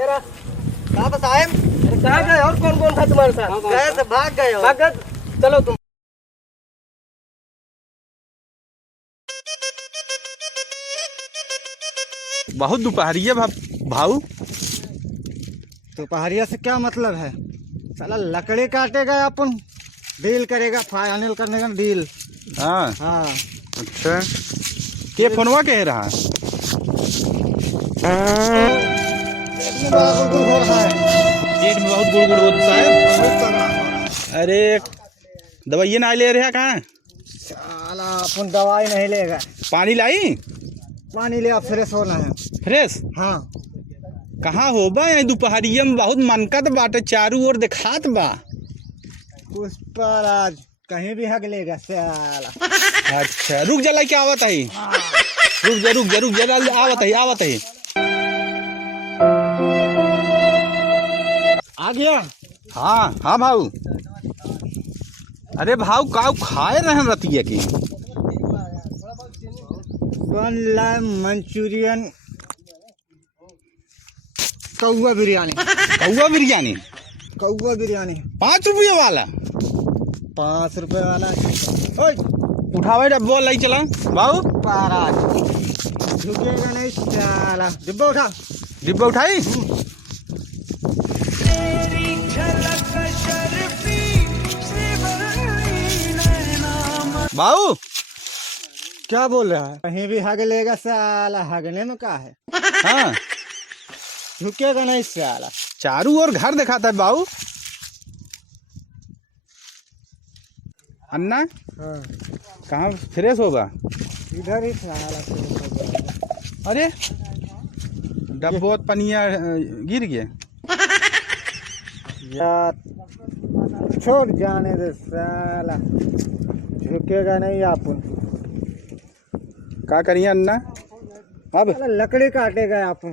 कहाँ बस आए? कहाँ गए? और कौन कौन था तुम्हारे साथ? गए से भाग गए हो? भाग गए? चलो तुम। बहुत दोपहरिया भाऊ। दोपहरिया से क्या मतलब है? साला लकड़ी काटेगा अपन डील करेगा, फाइनल करने का डील। हाँ हाँ। अच्छा, के फोनवा कह रहा है? पेट में बहुत गुड़गुड़ होता है। अरे दवाइयाँ ना ले रहे कहाँ? साला अपन दवाई नहीं लेगा। पानी लाई? पानी ले, फ्रेश होना है। फ्रेश? हाँ। कहाँ हो बा? यहाँ दोपहरिया में बहुत मनकत बाटे, चारू ओर दिखात बा। पुष्पराज कहीं भी हग लेगा साला। अच्छा रुक जा, क्या आवत है? रुक जा आवत है। आ गया? हाँ भाऊ। अरे भाऊ का खाए रहे रतिया की? मंचूरियन, कौआ बिरयानी। कौआ बिरयानी 5 रुपये वाला? 5 रुपए वाला। ओए उठावे डब्बा लाई चला भाऊ। महाराज झुकेगा नहीं साला। डिब्बा उठाई। भाऊ क्या बोल रहा है? कहीं भी हग लेगा साला, हगने में क्या है? हाँ झुकेगा नहीं साला। चारू ओर घर दिखाता है भाऊ। अन्ना हाँ। कहाँ फ्रेश होगा? इधर ही साला। अरे डब्बो पनिया गिर गया यार, छोड़ जाने दे साला, झुकेगा नहीं अपन। का करिए अन्ना? अब लकड़ी काटेगा अपन।